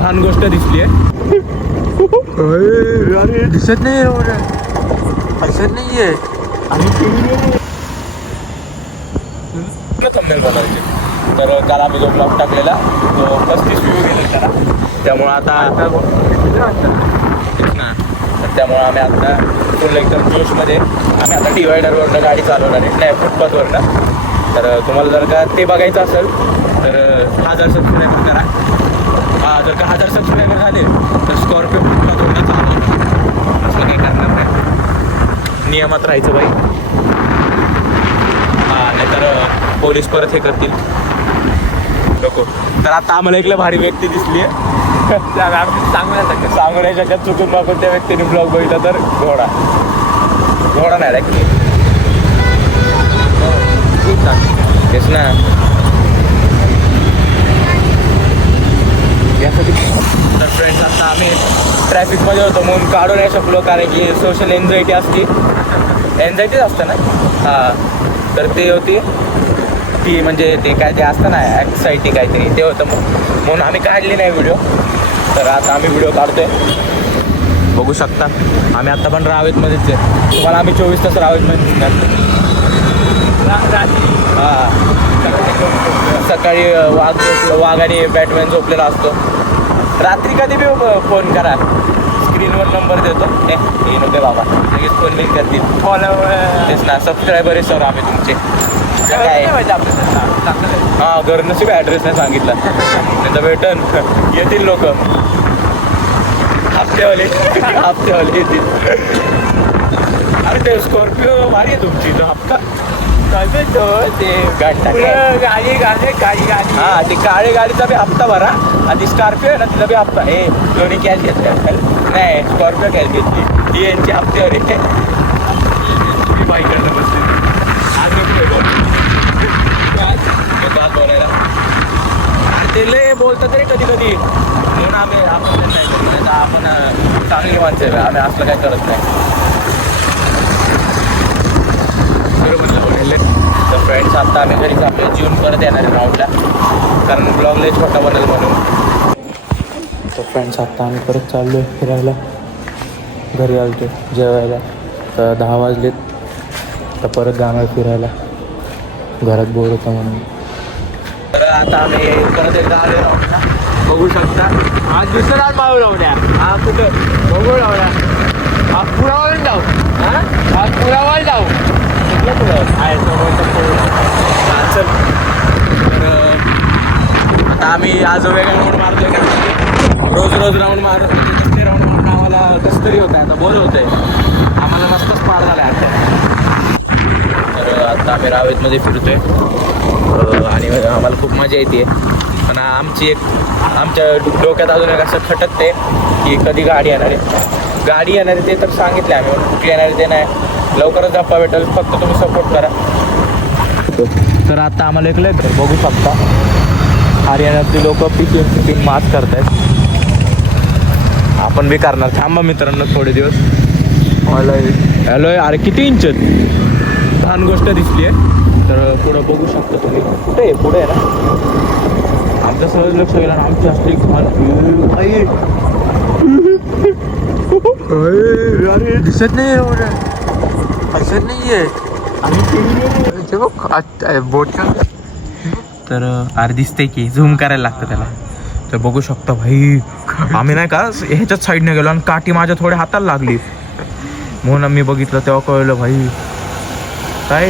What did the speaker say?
छान गोष्ट दिसली आहे. दिसत नाही एवढं, दिसत नाहीये. थंबनेल बनवायचे. तर काल आम्ही जो ब्लॉग टाकलेला तो 35 व्ह्यू गेले त्याला. त्यामुळं आता ना, तर त्यामुळं आम्ही आता फुल एकदम जोशमध्ये आम्ही आता डिवायडरवरनं गाडी चालवणार आहे, नाही फुटपाथवरनं. तर तुम्हाला जर का ते बघायचं असेल तर 1000 सबस्क्रायबर करा. जर का 1000 सबस्क्रायबर झाले तर स्कॉर्पिओ फुटपाथवरनं चालवणार, असं काही करणार नाही. नियमात राहायचं बाई. नाहीतर पोलीस परत हे करतील नको. तर आता आम्हाला एक भारी व्यक्ती दिसली आहे. सांगू नाही शकत, चुकून बाकून त्या व्यक्तीने ब्लॉग बघितला तर घोडा नाही ॲक्च्युली. तेच ना, तर फ्रेंड्स आता आम्ही ट्रॅफिकमध्ये होतो म्हणून काढू नाही शकलो, कारण की सोशल एन्झायटी असते. एन्झायटीच असतं ना. हां, तर ते होती ती, म्हणजे ते काय ते असतं ना ॲक्सायटी काहीतरी, ते होतं म्हणून आम्ही काढली नाही व्हिडिओ. तर आता आम्ही व्हिडिओ काढतोय, बघू शकता. आम्ही आता पण रावेतमध्येच आहे. तुम्हाला आम्ही 24 तास रावेतमध्ये दिसणार. हां, सकाळी वाघ आणि बॅटमॅन झोपलेला असतो. रात्री कधी बी फोन करा, स्क्रीनवर नंबर देतो. हे नको बाबा, लगेच फोन बिल करतील. तेच ना, सबस्क्रायबर आहे सर आम्ही तुमचे. काय हां, घर नशीब ॲड्रेस नाही सांगितला, त्यांचं भेटन येतील लोक. हप्त्यावाले येतील. अरे ते स्कॉर्पिओ भारी आहे तुमची. तो हप्ता ते गाडी हां, ती काळी गाडीचा बी हप्ता भरा. आणि ती स्कॉर्पिओ आहे ना, तिचा बी हप्ता. हे दोन्ही कॅश घेतल्या नाही, स्कॉर्पिओ कॅश घेतली ती यांची हप्त्यावर आहे. बाईकडनं बसली आज बोलायला. आणि ते लय बोलतात तरी कधी कधी, म्हणून आपण नाही करत. आपण चांगली माणसं आहे, आम्ही असलं काय करत नाही. तर फ्रेंड्स आता आम्ही घरी आपल्या जीवन परत येणार आहे राऊंडला, कारण ब्लॉग लय छोटा बनेल म्हणून. तर फ्रेंड्स आता आम्ही परत चाललो आहे फिरायला. घरी आलतो जेवायला, तर 10 वाजलेत. तर परत जाणार फिरायला, घरात बोर होतं म्हणून. तर आता आम्ही परत एकदा आलो राऊंडला, बघू शकता. आज दुसरा माऊ लावण्या. हा कुठं बघू लावण्या. हा पुरावाला जाऊ. हा पुरावाला जाऊ. आहे चल. तर आता आम्ही आज वेगळा राऊंड मारतोय का, रोज राऊंड मारत म्हणजे राऊंड मारून आम्हाला कसं तरी होत आहे, आता बोर होत आहे आम्हाला. मस्तच पार झाला आहे आता. तर आता आम्ही रावेतमध्ये फिरतोय आणि आम्हाला खूप मजा येते. पण आमच्या डोक्यात अजून एक असं खटकते की कधी गाडी येणार आहे. गाडी येणार आहे ते तर सांगितले आम्ही, कुठली येणार आहे ते नाही. लवकरच धप्पा भेटेल, फक्त तुम्ही सपोर्ट करा. तर आता आम्हाला एक लय बघू शकता, हरियाणातली लोक पिकिंग मास्क करतायत. आपण बी करणार. थांबा मित्रांनो थोडे दिवस. हॅलो, अरे किती इंच छान गोष्ट दिसली आहे. तर पुढं बघू शकता तुम्ही. कुठे आहे? पुढे आहे ना. आमचं सहज लक्ष गेलं ना, आमची असली दिसत नाही एवढं, दिसत नाहीये. बोटच्या तर अरे दिसते की झूम करायला लागतं त्याला. तर बघू शकता भाई, आम्ही नाही का ह्याच्याच साईडने गेलो आणि काठी माझ्या थोड्या हाताला लागली, म्हणून मी बघितलं तेव्हा कळलं भाई काय